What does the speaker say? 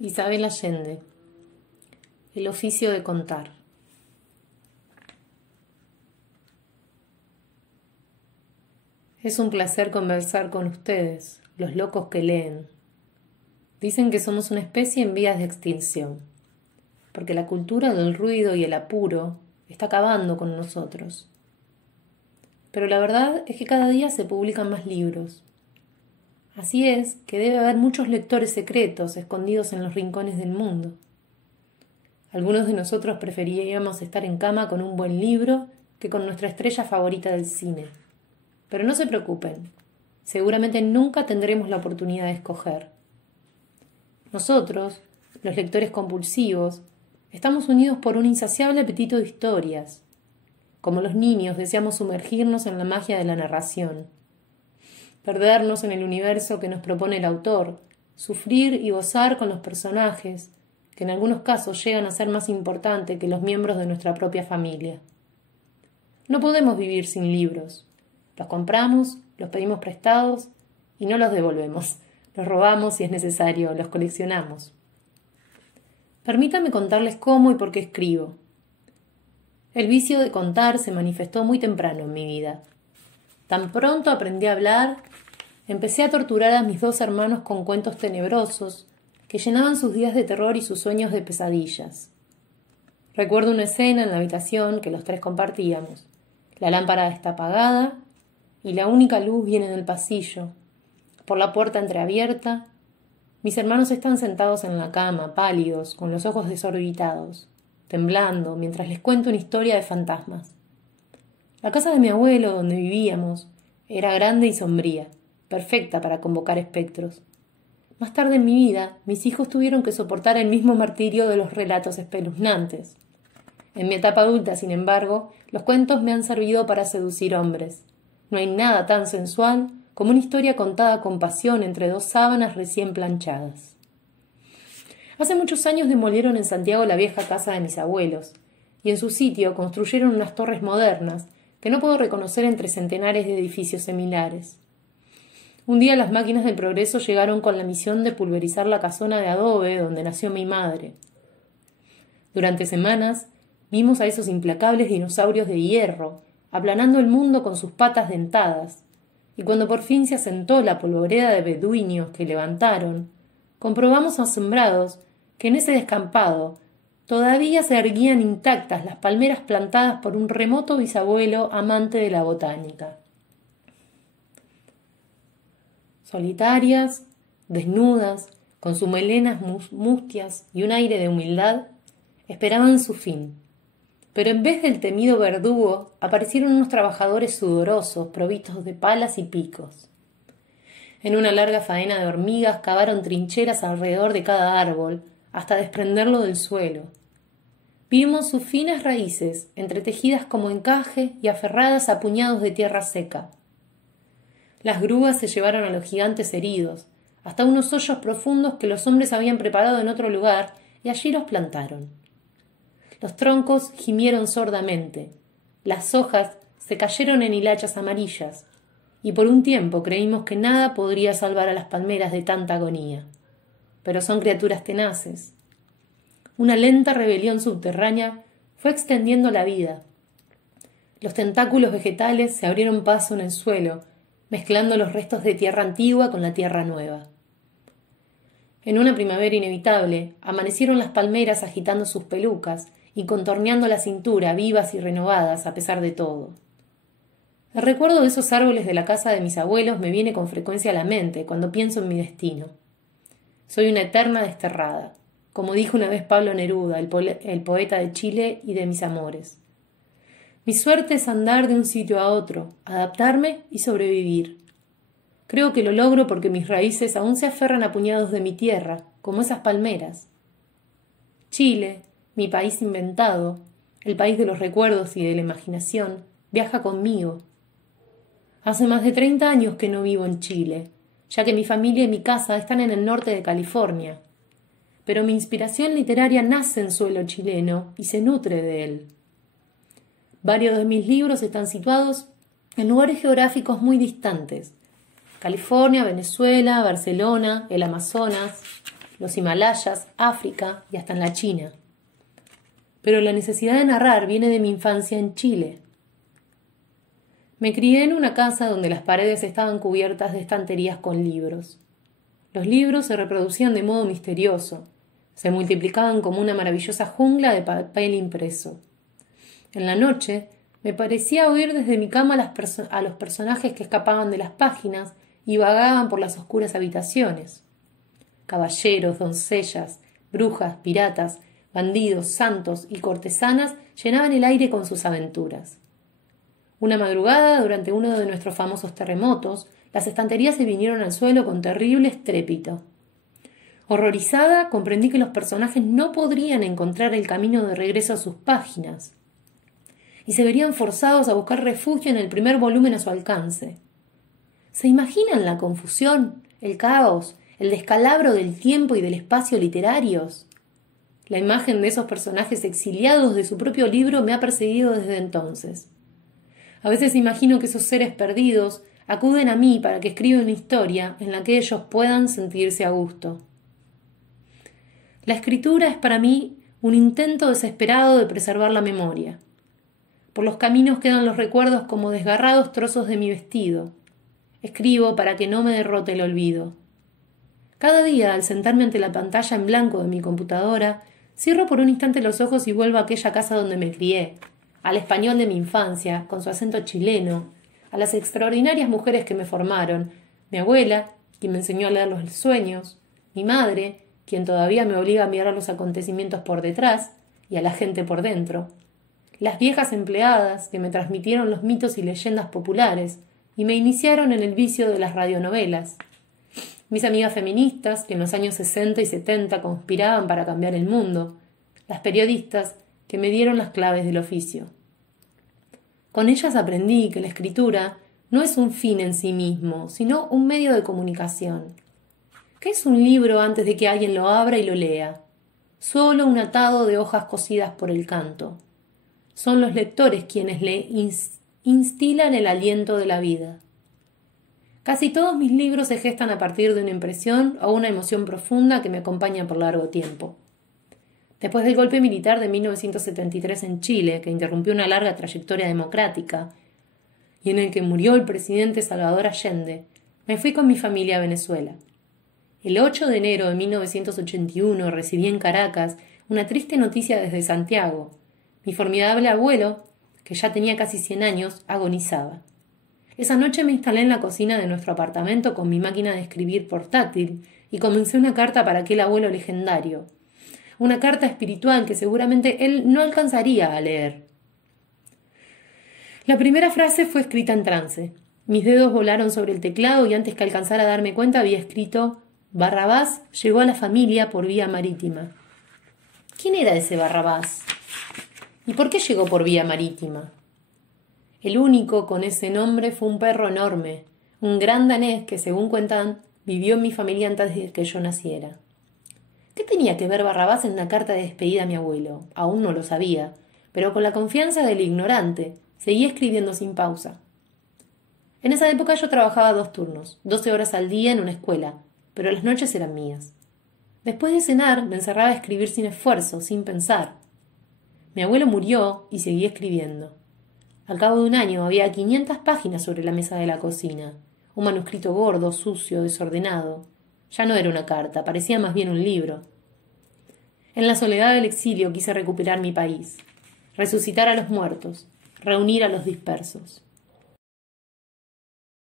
Isabel Allende. El oficio de contar. Es un placer conversar con ustedes, los locos que leen. Dicen que somos una especie en vías de extinción, porque la cultura del ruido y el apuro está acabando con nosotros. Pero la verdad es que cada día se publican más libros. Así es que debe haber muchos lectores secretos escondidos en los rincones del mundo. Algunos de nosotros preferiríamos estar en cama con un buen libro que con nuestra estrella favorita del cine. Pero no se preocupen, seguramente nunca tendremos la oportunidad de escoger. Nosotros, los lectores compulsivos, estamos unidos por un insaciable apetito de historias. Como los niños, deseamos sumergirnos en la magia de la narración, perdernos en el universo que nos propone el autor, sufrir y gozar con los personajes, que en algunos casos llegan a ser más importantes que los miembros de nuestra propia familia. No podemos vivir sin libros. Los compramos, los pedimos prestados y no los devolvemos. Los robamos si es necesario, los coleccionamos. Permítanme contarles cómo y por qué escribo. El vicio de contar se manifestó muy temprano en mi vida. Tan pronto aprendí a hablar, empecé a torturar a mis dos hermanos con cuentos tenebrosos que llenaban sus días de terror y sus sueños de pesadillas. Recuerdo una escena en la habitación que los tres compartíamos. La lámpara está apagada y la única luz viene del pasillo. Por la puerta entreabierta, mis hermanos están sentados en la cama, pálidos, con los ojos desorbitados, temblando mientras les cuento una historia de fantasmas. La casa de mi abuelo, donde vivíamos, era grande y sombría, perfecta para convocar espectros. Más tarde en mi vida, mis hijos tuvieron que soportar el mismo martirio de los relatos espeluznantes. En mi etapa adulta, sin embargo, los cuentos me han servido para seducir hombres. No hay nada tan sensual como una historia contada con pasión entre dos sábanas recién planchadas. Hace muchos años demolieron en Santiago la vieja casa de mis abuelos, y en su sitio construyeron unas torres modernas que no puedo reconocer entre centenares de edificios similares. Un día las máquinas del progreso llegaron con la misión de pulverizar la casona de adobe donde nació mi madre. Durante semanas vimos a esos implacables dinosaurios de hierro aplanando el mundo con sus patas dentadas, y cuando por fin se asentó la polvoreda de beduinos que levantaron, comprobamos asombrados que en ese descampado todavía se erguían intactas las palmeras plantadas por un remoto bisabuelo amante de la botánica. Solitarias, desnudas, con sus melenas mustias y un aire de humildad, esperaban su fin. Pero en vez del temido verdugo, aparecieron unos trabajadores sudorosos, provistos de palas y picos. En una larga faena de hormigas cavaron trincheras alrededor de cada árbol, hasta desprenderlo del suelo. Vimos sus finas raíces, entretejidas como encaje y aferradas a puñados de tierra seca. Las grúas se llevaron a los gigantes heridos, hasta unos hoyos profundos que los hombres habían preparado en otro lugar, y allí los plantaron. Los troncos gimieron sordamente, las hojas se cayeron en hilachas amarillas, y por un tiempo creímos que nada podría salvar a las palmeras de tanta agonía. Pero son criaturas tenaces. Una lenta rebelión subterránea fue extendiendo la vida. Los tentáculos vegetales se abrieron paso en el suelo, mezclando los restos de tierra antigua con la tierra nueva. En una primavera inevitable, amanecieron las palmeras agitando sus pelucas y contorneando la cintura, vivas y renovadas a pesar de todo. El recuerdo de esos árboles de la casa de mis abuelos me viene con frecuencia a la mente cuando pienso en mi destino. Soy una eterna desterrada, como dijo una vez Pablo Neruda, el poeta de Chile y de mis amores. Mi suerte es andar de un sitio a otro, adaptarme y sobrevivir. Creo que lo logro porque mis raíces aún se aferran a puñados de mi tierra, como esas palmeras. Chile, mi país inventado, el país de los recuerdos y de la imaginación, viaja conmigo. Hace más de 30 años que no vivo en Chile, ya que mi familia y mi casa están en el norte de California. Pero mi inspiración literaria nace en suelo chileno y se nutre de él. Varios de mis libros están situados en lugares geográficos muy distantes: California, Venezuela, Barcelona, el Amazonas. los Himalayas, África y hasta en la China. Pero la necesidad de narrar viene de mi infancia en Chile. Me crié en una casa donde las paredes estaban cubiertas de estanterías con libros. Los libros se reproducían de modo misterioso, se multiplicaban como una maravillosa jungla de papel impreso. En la noche me parecía oír desde mi cama a los personajes que escapaban de las páginas y vagaban por las oscuras habitaciones. Caballeros, doncellas, brujas, piratas, bandidos, santos y cortesanas llenaban el aire con sus aventuras. Una madrugada, durante uno de nuestros famosos terremotos, las estanterías se vinieron al suelo con terrible estrépito. Horrorizada, comprendí que los personajes no podrían encontrar el camino de regreso a sus páginas y se verían forzados a buscar refugio en el primer volumen a su alcance. ¿Se imaginan la confusión, el caos, el descalabro del tiempo y del espacio literarios? La imagen de esos personajes exiliados de su propio libro me ha perseguido desde entonces. A veces imagino que esos seres perdidos acuden a mí para que escriba una historia en la que ellos puedan sentirse a gusto. La escritura es para mí un intento desesperado de preservar la memoria. Por los caminos quedan los recuerdos como desgarrados trozos de mi vestido. Escribo para que no me derrote el olvido. Cada día, al sentarme ante la pantalla en blanco de mi computadora, cierro por un instante los ojos y vuelvo a aquella casa donde me crié, al español de mi infancia, con su acento chileno, a las extraordinarias mujeres que me formaron, mi abuela, quien me enseñó a leer los sueños, mi madre, quien todavía me obliga a mirar los acontecimientos por detrás y a la gente por dentro, las viejas empleadas que me transmitieron los mitos y leyendas populares y me iniciaron en el vicio de las radionovelas, mis amigas feministas que en los años 60 y 70 conspiraban para cambiar el mundo, las periodistas que me dieron las claves del oficio. Con ellas aprendí que la escritura no es un fin en sí mismo, sino un medio de comunicación. ¿Qué es un libro antes de que alguien lo abra y lo lea? Solo un atado de hojas cosidas por el canto. Son los lectores quienes le instilan el aliento de la vida. Casi todos mis libros se gestan a partir de una impresión o una emoción profunda que me acompaña por largo tiempo. Después del golpe militar de 1973 en Chile, que interrumpió una larga trayectoria democrática, y en el que murió el presidente Salvador Allende, me fui con mi familia a Venezuela. El 8 de enero de 1981 recibí en Caracas una triste noticia desde Santiago. Mi formidable abuelo, que ya tenía casi 100 años, agonizaba. Esa noche me instalé en la cocina de nuestro apartamento con mi máquina de escribir portátil y comencé una carta para aquel abuelo legendario. Una carta espiritual que seguramente él no alcanzaría a leer. La primera frase fue escrita en trance. Mis dedos volaron sobre el teclado y antes que alcanzara a darme cuenta había escrito: Barrabás llegó a la familia por vía marítima. ¿Quién era ese Barrabás? ¿Y por qué llegó por vía marítima? El único con ese nombre fue un perro enorme, un gran danés que, según cuentan, vivió en mi familia antes de que yo naciera. ¿Qué tenía que ver Barrabás en una carta de despedida a mi abuelo? Aún no lo sabía, pero con la confianza del ignorante, seguía escribiendo sin pausa. En esa época yo trabajaba 2 turnos, 12 horas al día en una escuela, pero las noches eran mías. Después de cenar me encerraba a escribir sin esfuerzo, sin pensar. Mi abuelo murió y seguí escribiendo. Al cabo de un año había 500 páginas sobre la mesa de la cocina, un manuscrito gordo, sucio, desordenado. Ya no era una carta, parecía más bien un libro. En la soledad del exilio quise recuperar mi país, resucitar a los muertos, reunir a los dispersos.